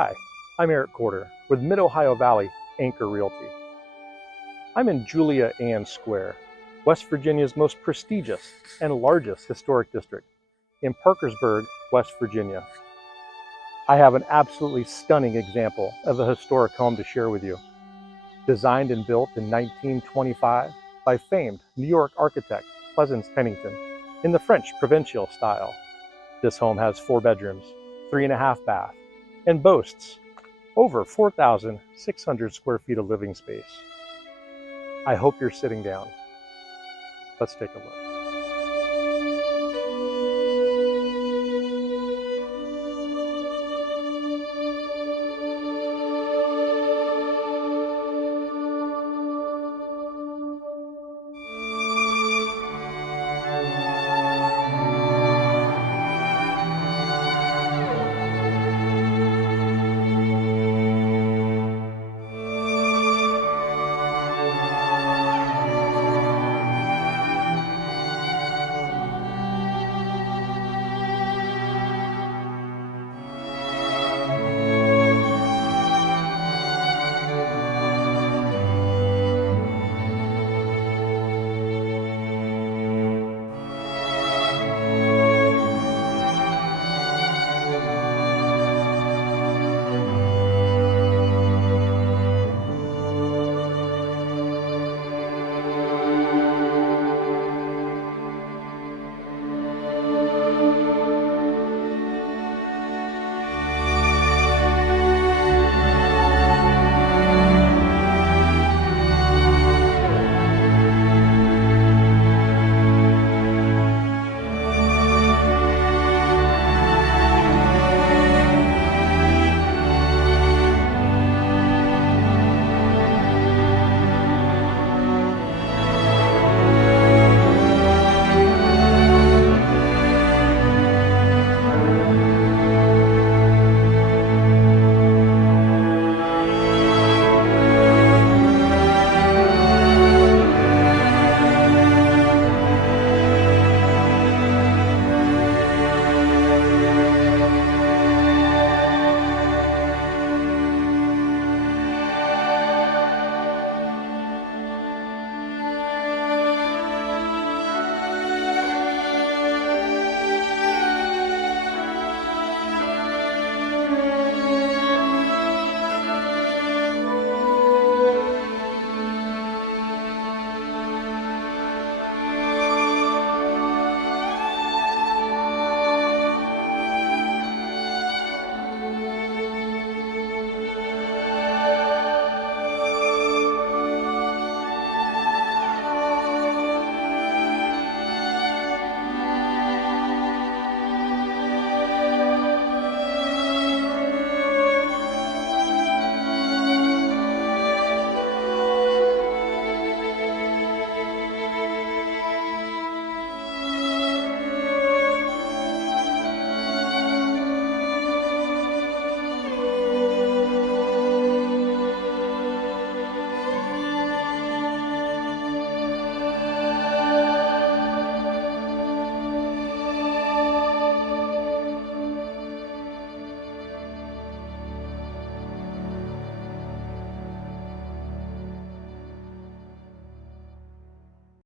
Hi, I'm Eric Corder with Mid-Ohio Valley Anchor Realty. I'm in Juliana-Square, West Virginia's most prestigious and largest historic district, in Parkersburg, West Virginia. I have an absolutely stunning example of a historic home to share with you. Designed and built in 1925 by famed New York architect Pleasance Pennington in the French provincial style. This home has 4 bedrooms, 3.5 baths, and boasts over 4,600 square feet of living space. I hope you're sitting down. Let's take a look.